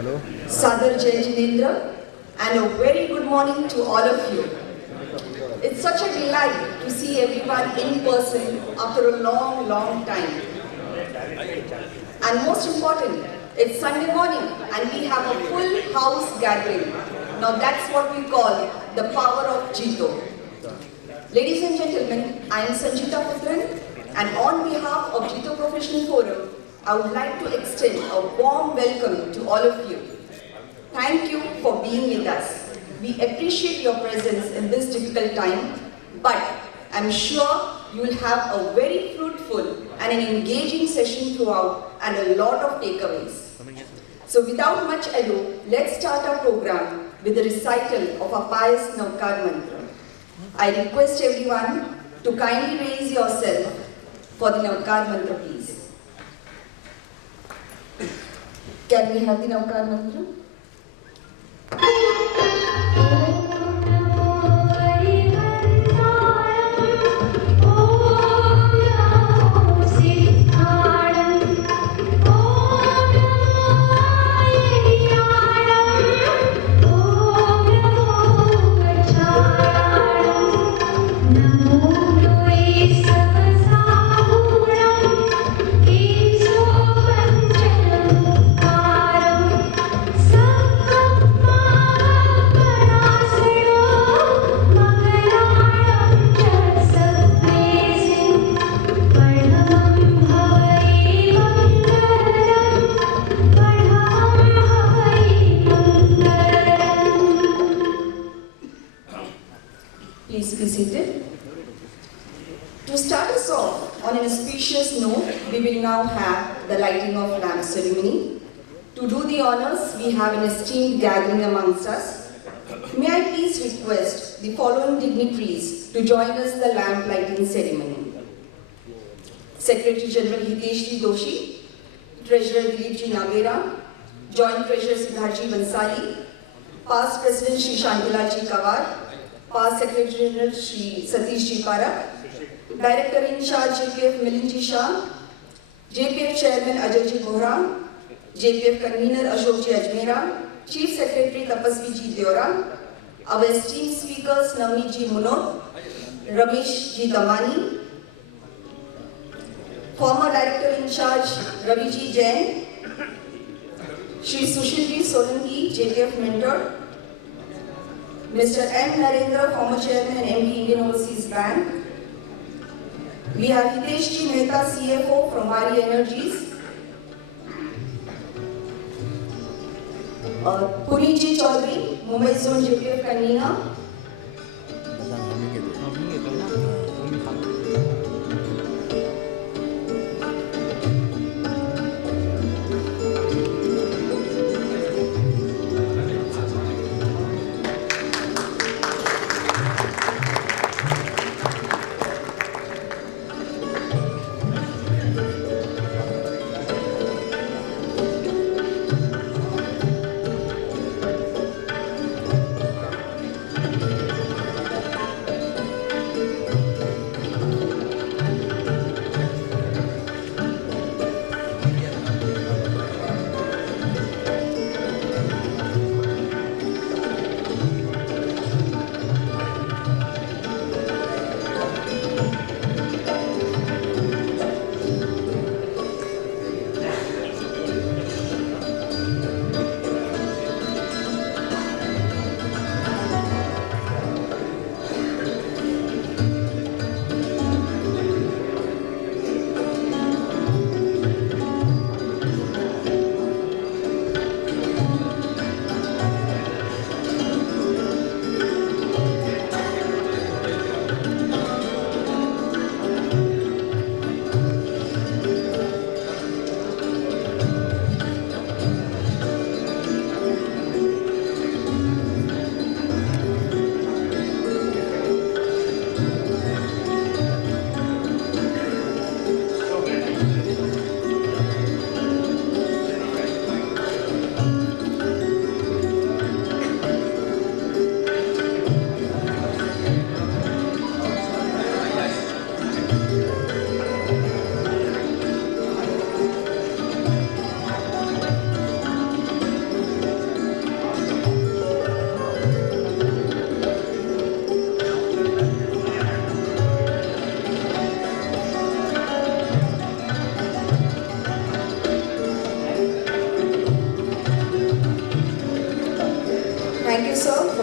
Sadar Jai Jinendra, and a very good morning to all of you. It's such a delight to see everyone in person after a long, long time. And most important, it's Sunday morning and we have a full house gathering. Now that's what we call the power of Jito. Ladies and gentlemen, I am Sanjita Putran, and on behalf of Jito Professional Forum, I would like to extend a warm welcome to all of you. Thank you for being with us. We appreciate your presence in this difficult time, but I'm sure you will have a very fruitful and an engaging session throughout and a lot of takeaways. So without much ado, let's start our program with the recital of our pious Navkar Mantra. I request everyone to kindly raise yourself for the Navkar Mantra, please. Can we have the Navkar Mantra? Please be seated. To start us off on an auspicious note, we will now have the lighting of lamp ceremony. To do the honors, we have an esteemed gathering amongst us. May I please request the following dignitaries to join us in the lamp lighting ceremony. Secretary General Hitesh Ji Doshi, Treasurer Dilip Ji Nagera, Joint Treasurer Siddharth Ji Bansali, Past President Shri Shantila Ji Kawar, Past Secretary General Shri Satish Ji Parak, Director in charge JPF Milind Ji Shah, JPF Chairman Ajay Ji Bohra, JPF Convener Ashok Ji Ajmera, Chief Secretary Tapasvi Ji Deora, our esteemed speakers Navneet Ji Munot, Ramesh Ji Damani, former Director in charge Ravi Ji Jain, Shri Sushil Ji Solanki, JPF Mentor, Mr. M. Narendra, former Chairman and MD Indian Overseas Bank. We have Hitesh Ji Mehta, CFO from Vari Energies. Puri Ji Chaudhary, Mumbai Zone JPF Convener.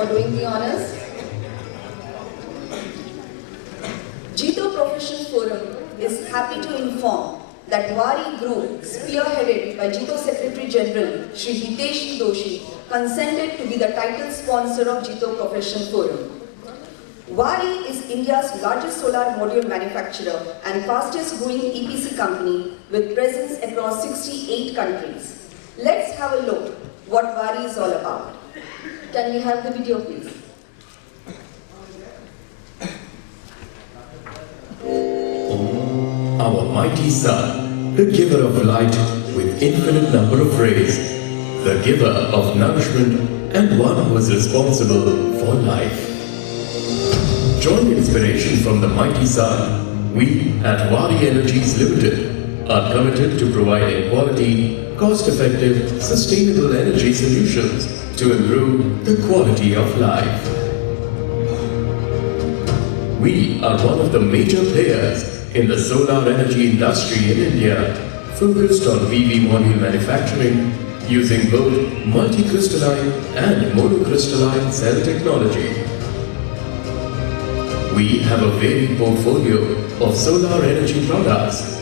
doing the honors. Jito Professional Forum is happy to inform that Wari Group, spearheaded by Jito Secretary General Shri Hitesh Doshi, consented to be the title sponsor of Jito Professional Forum. Wari is India's largest solar module manufacturer and fastest growing EPC company with presence across 68 countries. Let's have a look what Wari is all about. Can we have the video, please? Our mighty sun, the giver of light with infinite number of rays, the giver of nourishment and one who is responsible for life. Drawing inspiration from the mighty sun, we at Wari Energies Limited are committed to providing quality, cost-effective, sustainable energy solutions to improve the quality of life. We are one of the major players in the solar energy industry in India, focused on PV module manufacturing using both multicrystalline and monocrystalline cell technology. We have a varied portfolio of solar energy products.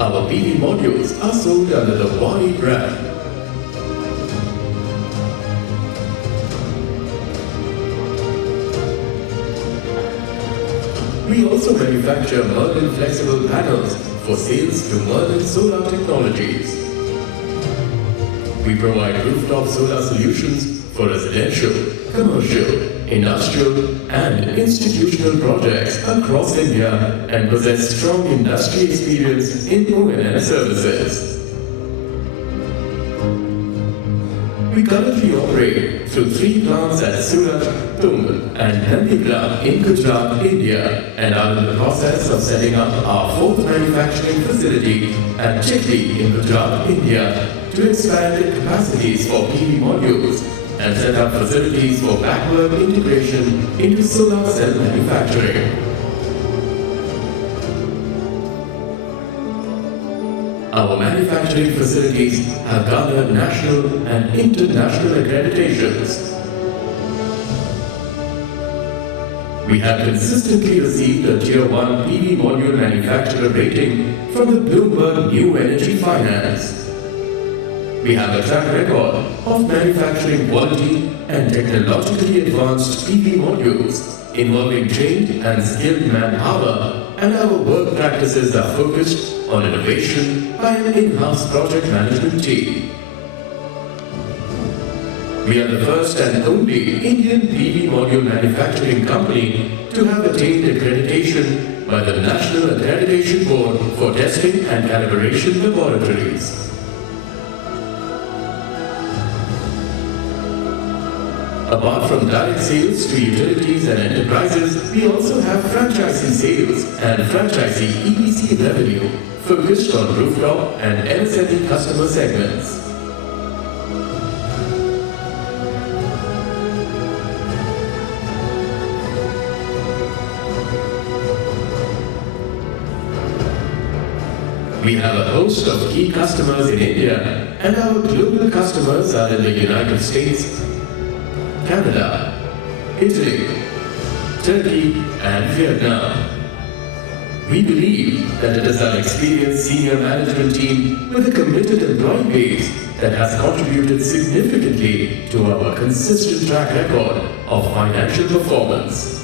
Our PV modules are sold under the Wari brand. We also manufacture Merlin flexible panels for sales to Merlin Solar Technologies. We provide rooftop solar solutions for residential, commercial, industrial and institutional projects across India and possess strong industry experience in O&M services. We currently operate through 3 plants at Surat, Tumb and Nandikla in Gujarat, India and are in the process of setting up our 4th manufacturing facility at Chikli in Gujarat, India to expand its capacities for PV modules and set up facilities for backward integration into solar cell manufacturing. Our manufacturing facilities have garnered national and international accreditations. We have consistently received a Tier 1 PV module manufacturer rating from the Bloomberg New Energy Finance. We have a track record of manufacturing quality and technologically advanced PV modules involving trained and skilled manpower, and our work practices are focused on innovation by an in-house project management team. We are the first and only Indian PV module manufacturing company to have attained accreditation by the National Accreditation Board for Testing and Calibration Laboratories. Apart from direct sales to utilities and enterprises, we also have franchisee sales and franchisee EPC revenue focused on rooftop and MSME customer segments. We have a host of key customers in India, and our global customers are in the United States, Canada, Italy, Turkey and Vietnam. We believe that it is our experienced senior management team with a committed employee base that has contributed significantly to our consistent track record of financial performance.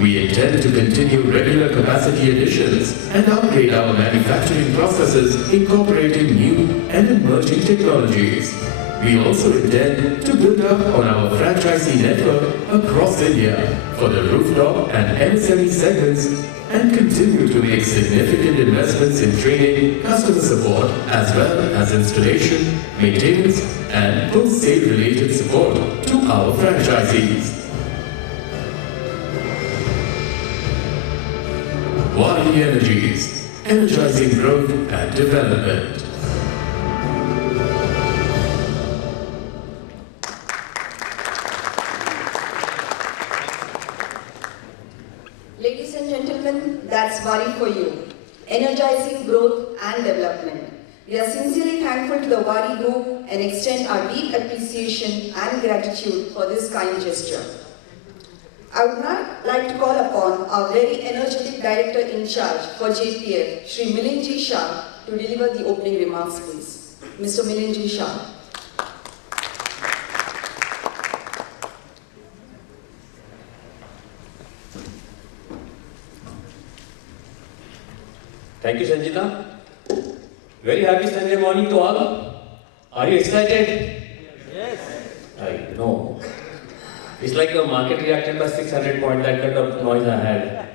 We intend to continue regular capacity additions and upgrade our manufacturing processes incorporating new and emerging technologies. We also intend to build up on our franchisee network across India for the rooftop and MSME segments and continue to make significant investments in training, customer support, as well as installation, maintenance and post-sale related support to our franchisees. Wari Energies, energizing growth and development. Ladies and gentlemen, that's Wari for you. Energizing growth and development. We are sincerely thankful to the Wari Group and extend our deep appreciation and gratitude for this kind gesture. I would now like to call upon our very energetic Director in charge for JPF, Shri Milinji Shah, to deliver the opening remarks, please. Mr. Milinji Shah. Thank you, Sanjita. Very happy Sunday morning to all. Are you excited? Yes. I know. It's like the market reacted by 600 points, that kind of noise I had.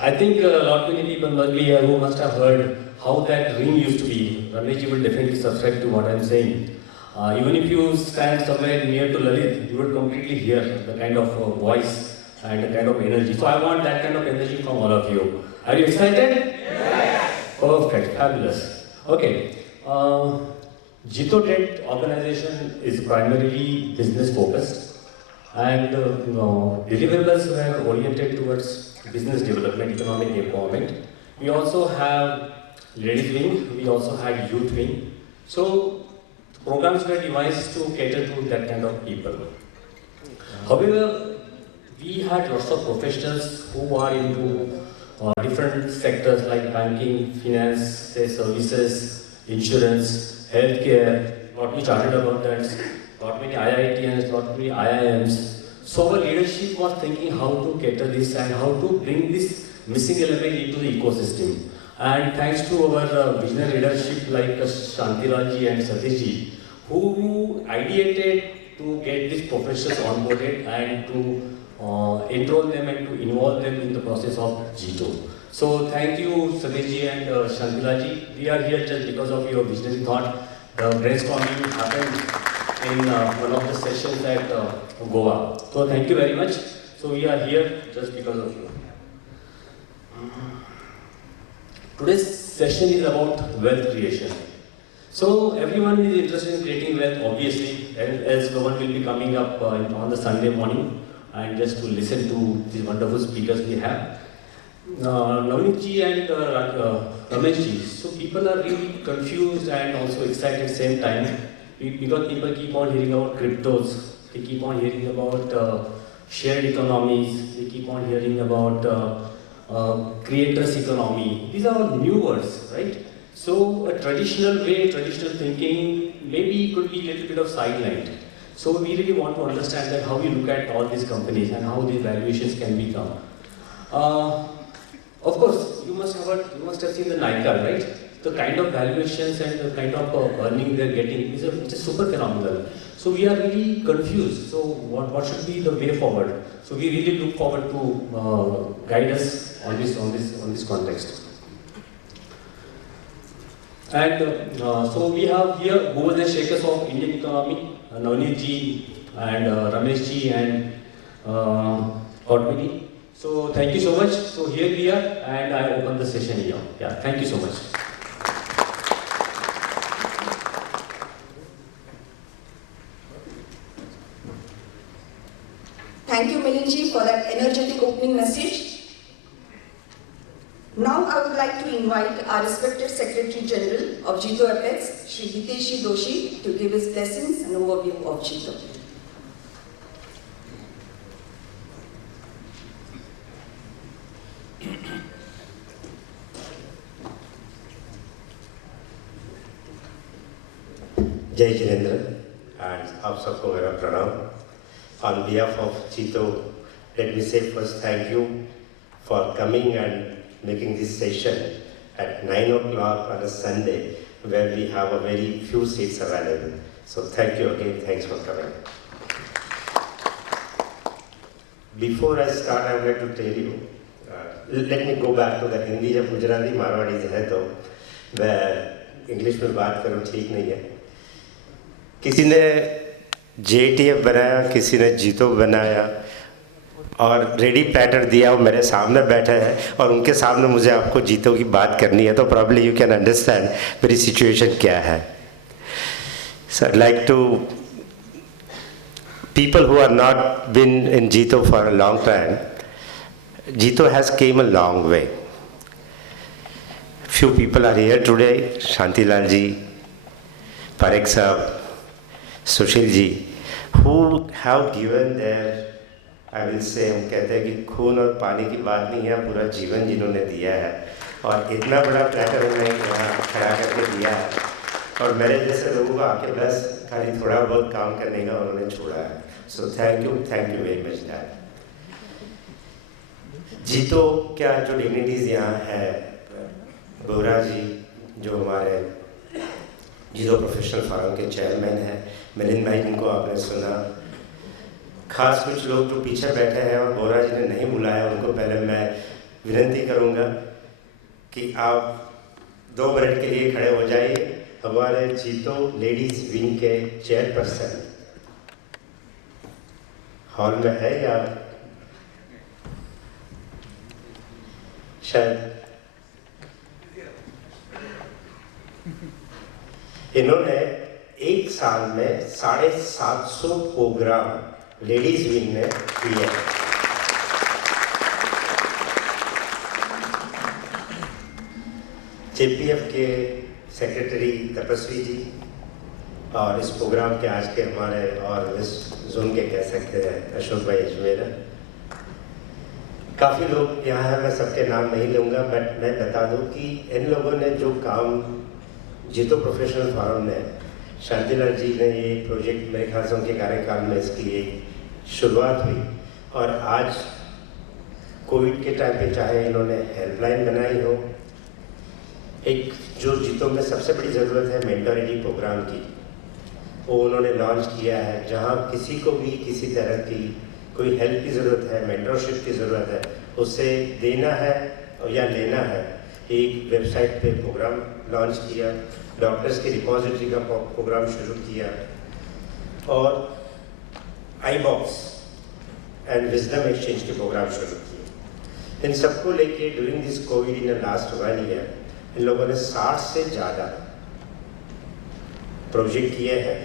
I think a lot many people must be here who must have heard how that ring used to be. Rameshji will definitely subscribe to what I'm saying. Even if you stand somewhere near to Lalit, you would completely hear the kind of voice and the kind of energy. So I want that kind of energy from all of you. Are you excited? Yes. Perfect, fabulous. Okay. Jito TED organization is primarily business focused. And deliverables were oriented towards business development, economic empowerment. We also have ladies wing, we also had youth wing. So programs were devised to cater to that kind of people. However, we had lots of professionals who are into different sectors like banking, finance, say services, insurance, healthcare, not many chartered accountants, not many IITs, not many IIMs. So our leadership was thinking how to cater this and how to bring this missing element into the ecosystem. And thanks to our visionary leadership like Shantilalji and Satishji, who ideated to get these professionals onboarded and to enroll them and to involve them in the process of Jito. So thank you Satishji and Shantilalji. We are here just because of your visionary thought. The brainstorming happened in one of the sessions at Goa. So thank you very much. So we are here just because of you. Today's session is about wealth creation. So everyone is interested in creating wealth, obviously, as the one will be coming up on the Sunday morning, and just to listen to these wonderful speakers we have. Navneetji and Rameshji. So people are really confused and also excited at the same time because people keep on hearing about cryptos, they keep on hearing about shared economies, they keep on hearing about creators economy. These are all new words, right? So a traditional way, traditional thinking maybe could be a little bit of sidelined. So we really want to understand that how we look at all these companies and how these valuations can become. Of course, you must have seen the Nykaa, right? The kind of valuations and the kind of earning they're getting is it's super phenomenal. So we are really confused. So what should be the way forward? So we really look forward to guide us on this context. And so we have here movers and shakers of Indian economy, Navneetji and Rameshji and Padmini. So thank you so much. So here we are, and I open the session here. Yeah, thank you so much. Thank you, Milinji, for that energetic opening message. Now I would like to invite our respected Secretary General of Jito Apex, Shri Hiteshi Doshi, to give his blessings and overview of Jito. Jai Jirendra and aap sabko mera pranam. On behalf of Jito, let me say first thank you for coming and making this session at 9 o'clock on a Sunday where we have a very few seats available. So thank you again, thanks for coming. Before I start, I would like to tell you, let me go back to the Hindi. जब गुजराती मारवाड़ी है तो मैं English में बात करूँ ठीक नहीं है. किसी ने JTF बनाया, किसी ने जीतो बनाया और रेडी प्लेटर दिया, वो मेरे सामने बैठे हैं और उनके सामने मुझे आपको जीतो की बात करनी है, तो प्रॉब्ली यू कैन अंडरस्टैंड मेरी सिचुएशन क्या है. सो I'd like to people who are not been in Jito for a long time, Jito has came a long way. few people are here today, Shantilal ji, Parekh Saab, Sushil ji, who have given their, I will say, हम कहते हैं कि खून और पानी की बात नहीं है, पूरा जीवन जिन्होंने दिया है और इतना बड़ा प्लेटर उन्होंने यहाँ खड़ा करके दिया है और मेरे जैसे लोगों को आके बस खाली थोड़ा बहुत काम करने का उन्होंने छोड़ा है. So thank you very much dad. जीतो क्या जो डिग्निटीज यहाँ है, बोरा जी जो हमारे जीतो प्रोफेशनल फोरम के चेयरमैन हैं, मिलिंद भाई जिनको आपने सुना, खास कुछ लोग जो पीछे बैठे हैं और बोरा जी ने नहीं बुलाया उनको पहले मैं विनती करूंगा कि आप 2 मिनट के लिए खड़े हो जाइए. हमारे जीतो लेडीज विंग के चेयरपर्सन हॉल में है या शायद इन्होंने एक साल में 750 प्रोग्राम लेडीज विंग ने किए. जेपीएफ के सेक्रेटरी तपस्वी जी और इस प्रोग्राम के आज के हमारे और इस जोन के कह सकते हैं अशोक भाई अजमेरा. काफ़ी लोग यहाँ हैं, मैं सबके नाम नहीं लूँगा, बट मैं बता दूँ कि इन लोगों ने जो काम जीतो प्रोफेशनल फोरम ने, शांतिलाल जी ने ये प्रोजेक्ट मेरे ख्याल से उनके कार्यकाल में इसकी एक शुरुआत हुई और आज कोविड के टाइम पे चाहे इन्होंने हेल्पलाइन बनाई हो, एक जो जीतो में सबसे बड़ी ज़रूरत है मेंटोरिटी प्रोग्राम की, वो उन्होंने लॉन्च किया है. जहाँ किसी को भी किसी तरह की कोई हेल्प की ज़रूरत है, मेंटरशिप की ज़रूरत है, उससे देना है या लेना है, एक वेबसाइट पे प्रोग्राम लॉन्च किया, डॉक्टर्स की रिपोजिटरी का प्रोग्राम शुरू किया और आई बॉक्स एंड विजडम एक्सचेंज के प्रोग्राम शुरू किए. इन सबको लेके during this Covid in last 1 year in लोगों ने 60 से ज़्यादा प्रोजेक्ट किए हैं.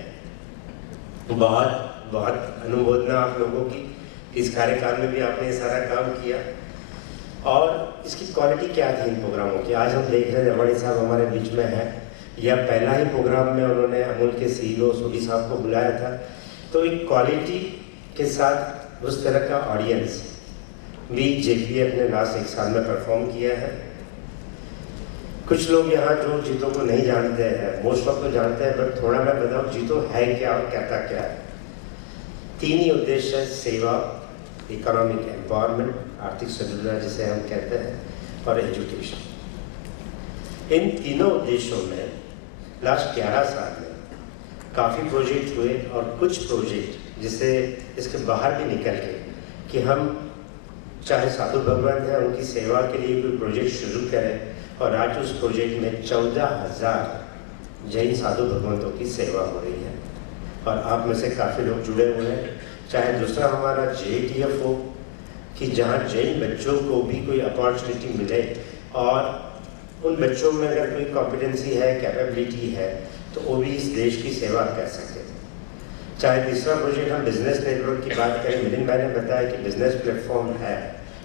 बहुत अनुमोदना आप लोगों की, इस कार्यकाल में भी आपने सारा काम किया. और इसकी क्वालिटी क्या थी इन प्रोग्रामों की, आज हम देख रहे हैं रमणी साहब हमारे बीच में है, या पहला ही प्रोग्राम में उन्होंने अमूल के CEO सोडी साहब को बुलाया था. तो एक क्वालिटी के साथ उस तरह का ऑडियंस भी जेपीएफ ने लास्ट 1 साल में परफॉर्म किया है. कुछ लोग यहाँ जो जीतो को नहीं जानते हैं, मोस्ट ऑफ तो जानते हैं, बट थोड़ा मैं बताऊँ जीतो है क्या और कहता क्या है. 3 ही उद्देश्य: सेवा, इकोनॉमिक एम्पावरमेंट, आर्थिक सुदृढ़ता जिसे हम कहते हैं, और एजुकेशन. इन तीनों उद्देश्यों में लास्ट 11 साल में काफ़ी प्रोजेक्ट हुए और कुछ प्रोजेक्ट जिसे इसके बाहर भी निकल के कि हम चाहे साधु भगवान हैं उनकी सेवा के लिए कोई प्रोजेक्ट शुरू करें, और आज उस प्रोजेक्ट में 14,000 जैन साधु भगवंतों की सेवा हो रही है और आप में से काफ़ी लोग जुड़े हुए हैं. चाहे दूसरा हमारा JTF हो कि जहाँ जैन बच्चों को भी कोई अपॉर्चुनिटी मिले और उन बच्चों में अगर कोई कॉम्पिटेंसी है, कैपेबिलिटी है, तो वो भी इस देश की सेवा कर सके. चाहे तीसरा प्रोजेक्ट हम बिजनेस नेटवर्क की बात करें, मिलिंद भाई ने बताया कि बिजनेस प्लेटफॉर्म है,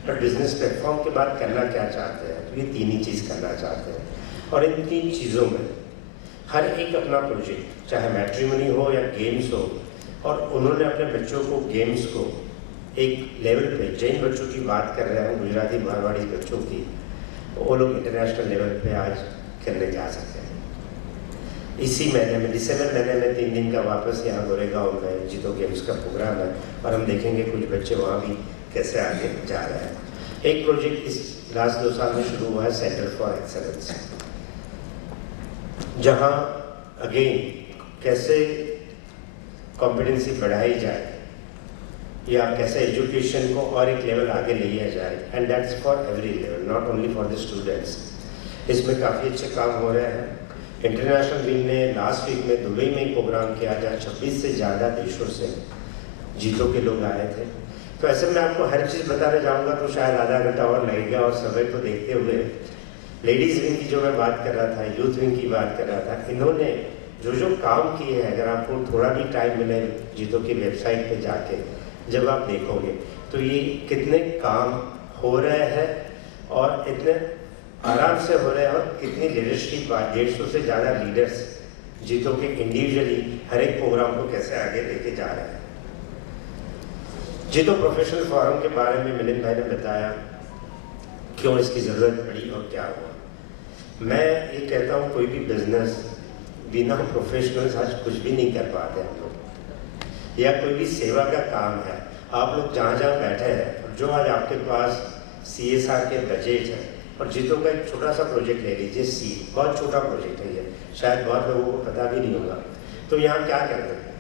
पर बिजनेस प्लेटफॉर्म के बाद करना क्या चाहते हैं, तो ये 3 ही चीज़ करना चाहते हैं. और इन 3 चीज़ों में हर एक अपना प्रोजेक्ट, चाहे मैट्रिमनी हो या गेम्स हो, और उन्होंने अपने बच्चों को गेम्स को एक लेवल पे, जैन बच्चों की बात कर रहे हैं, गुजराती मारवाड़ी बच्चों की, वो लोग इंटरनेशनल लेवल पे आज खेलने जा सकते हैं. इसी महीने में, दिसंबर महीने में 3 दिन का वापस यहाँ गोरेगांव में जीतो गेम्स का प्रोग्राम है और हम देखेंगे कुछ बच्चे वहाँ भी कैसे आगे जा रहे हैं. एक प्रोजेक्ट इस लास्ट 2 साल में शुरू हुआ है, सेंटर फॉर एक्सेलेंस, जहाँ अगेन कैसे कॉम्पिटेंसी बढ़ाई जाए या कैसे एजुकेशन को और एक लेवल आगे ले लिया जाए, and that's for every level, not only for the students. इसमें काफ़ी अच्छे काम हो रहे हैं. इंटरनेशनल विंग ने लास्ट वीक में दुबई में एक प्रोग्राम किया जहाँ 26 से ज़्यादा देशों से जीतो के लोग आए थे. तो ऐसे में आपको हर चीज़ बताने जाऊँगा तो शायद आधा घंटा और लगेगा, और समय को देखते हुए लेडीज़ विंग की जो मैं बात कर रहा था, यूथ विंग की बात कर रहा था, इन्होंने जो काम किए हैं, अगर आपको थोड़ा भी टाइम मिले जीतो की वेबसाइट पे जाके जब आप देखोगे तो ये कितने काम हो रहे हैं और इतने आराम से हो रहे हैं और कितनी लीडरशिप बात, 150 से ज़्यादा लीडर्स जीतो के इंडिविजुअली हर एक प्रोग्राम को कैसे आगे लेके जा रहे हैं। जीतो प्रोफेशनल फोरम के बारे में मिलिंद भाई ने बताया क्यों इसकी ज़रूरत पड़ी और क्या हुआ। मैं ये कहता हूँ कोई भी बिजनेस बिना प्रोफेशनल्स आज कुछ भी नहीं कर पाते हम लोग, या कोई भी सेवा का काम है, आप लोग जहाँ जहाँ बैठे हैं, जो आज आपके पास CSR के बजट है, और जीतो का एक छोटा सा प्रोजेक्ट ले लीजिए, बहुत छोटा प्रोजेक्ट है ये, शायद बहुत लोगों को पता भी नहीं होगा। तो यहाँ क्या करते हैं,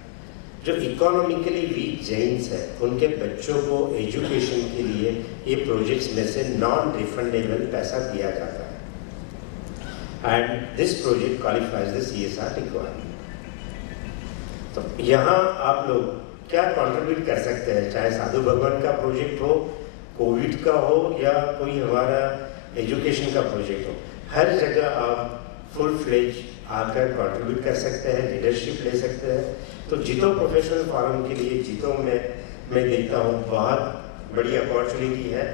जो इकोनॉमिकली वीक जैन्स है उनके बच्चों को एजुकेशन के लिए ये प्रोजेक्ट्स में से नॉन रिफंडेबल पैसा दिया जाता है, and this project qualifies the CSR requirement. तो यहाँ आप लोग क्या कंट्रीब्यूट कर सकते हैं, चाहे साधु भगवान का प्रोजेक्ट हो, कोविड का हो, या कोई हमारा एजुकेशन का प्रोजेक्ट हो, हर जगह आप फुल फ्लेज आकर कंट्रीब्यूट कर सकते हैं, लीडरशिप ले सकते हैं। तो जीतो प्रोफेशनल फोरम के लिए जीतो में मैं देखता हूँ बहुत बड़ी अपॉर्चुनिटी है,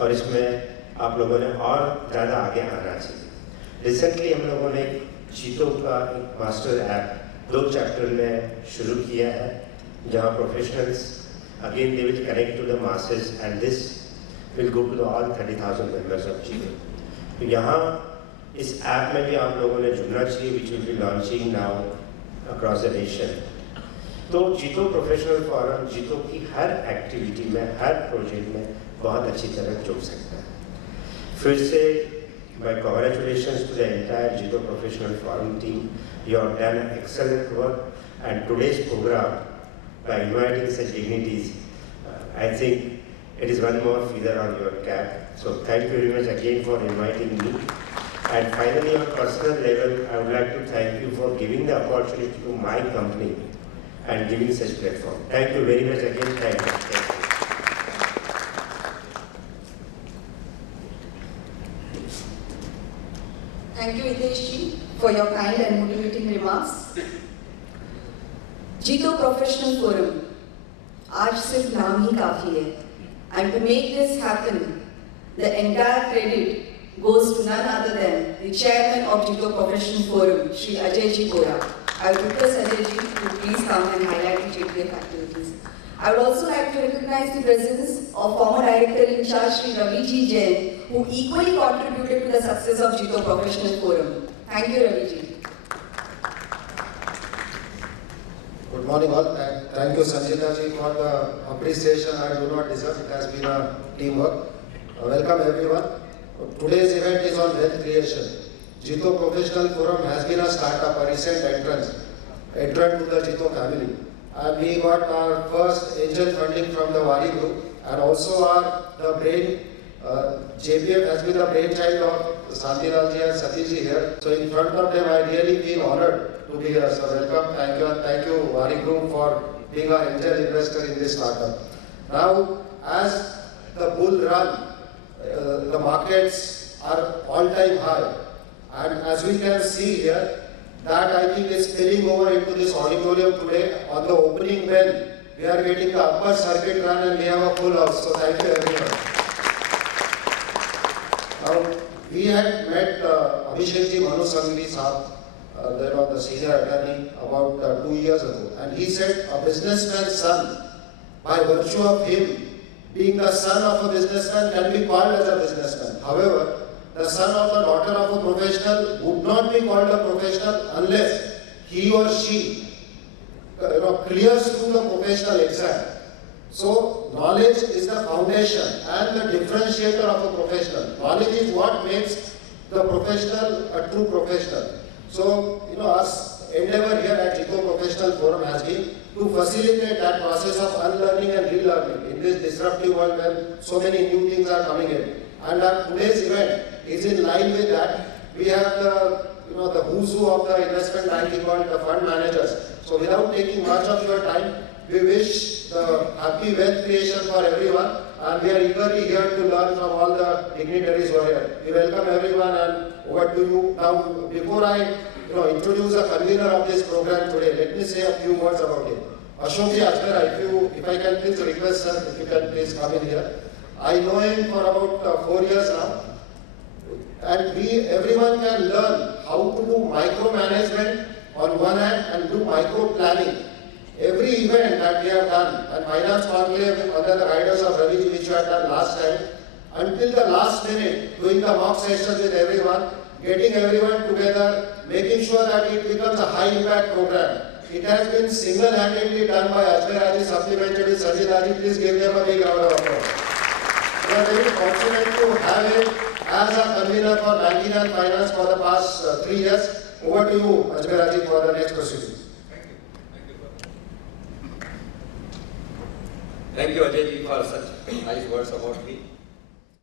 और इसमें आप लोगों ने और ज़्यादा आगे आना चाहिए। रिसेंटली हम लोगों ने जीतो का एक मास्टर ऐप 2 चैप्टर में शुरू किया है, जहाँ professionals again they will connect to the masses and this will go to all 30,000 members of JITO. तो यहाँ इस ऐप में भी आप लोगों ने जुड़ना चाहिए, which will be launching now across the nation. तो जीतो प्रोफेशनल फोरम जीतो की हर एक्टिविटी में, हर प्रोजेक्ट में बहुत अच्छी तरह जुड़ सकता है। फिर से my congratulations to the entire Jito Professional Forum team. You have done excellent work, and today's program, by inviting such dignities, I think it is one more feather on your cap. So thank you very much again for inviting me. And finally, on personal level, I would like to thank you for giving the opportunity to my company and giving such platform. Thank you very much again. Thank you. Thank you. Thank you, Hitesh ji, for your kind and motivating remarks. जीतो professional forum आज सिर्फ नाम ही काफी है, and to make this happen, the entire credit goes to none other than the chairman of Jito Professional Forum, Shri Ajay Ji Gora. I would request Ajay Ji to please come and highlight the JPF activities. I would also like to recognize the presence of former Director in charge Shri Ravi Ji Jain, who equally contributed to the success of Jito Professional Forum. Thank you, Ravi Ji. Good morning all. Thank you Sanjita ji for the appreciation I do not deserve. It has been a teamwork. Welcome everyone. Today's event is on wealth creation. Jito Professional Forum has been a startup, a recent entrant to the Jito family. And we got our first angel funding from the Wari Group, and also the brain, JPF has been the brainchild of Santilal ji and Satish ji here. So in front of them, I really feel honored to be here. So welcome, thank you Wari Group for being our angel investor in this startup. Now, as the bull run, the markets are all-time high, and as we can see here, that I think is spilling over into this auditorium today. On the opening bell, we are getting the upper circuit run and we have a full house. So thank you everyone. Now, we had met Abhishek ji Manu Sangvi Saab, there was the senior attorney, about 2 years ago. And he said a businessman's son, by virtue of him being the son of a businessman, can be called as a businessman. However, the son of the daughter of a professional would not be called a professional unless he or she clears through the professional exam. So, knowledge is the foundation and the differentiator of a professional. Knowledge is what makes the professional a true professional. So, our endeavor here at Jito Professional Forum has been to facilitate that process of unlearning and relearning in this disruptive world when so many new things are coming in. And our today's event is in line with that. We have the who's who of the investment banking world, the fund managers. So without taking much of your time, we wish the happy wealth creation for everyone, and we are eagerly here to learn from all the dignitaries who are here. We welcome everyone, and over to you. Now, before I introduce the convener of this program today, let me say a few words about it. Ashok Ji Ajmera, if I can please request sir, if you can please come in here. I know him for about 4 years now. and everyone can learn how to do micromanagement on one hand and do micro planning. Every event that we have done, and Finance Conclave under the guidance of Raviji, which we had done last time, until the last minute, doing the mock sessions with everyone, getting everyone together, making sure that it becomes a high impact program. It has been single-handedly done by Ajmer Haji, supplemented with Sanjay Haji. Please give them a big round of applause. We are very fortunate to have him as a convener for banking and finance for the past 3 years. Over to you, Ajmer Haji, for the next proceedings. Thank you, Ajay ji, for such nice words about me.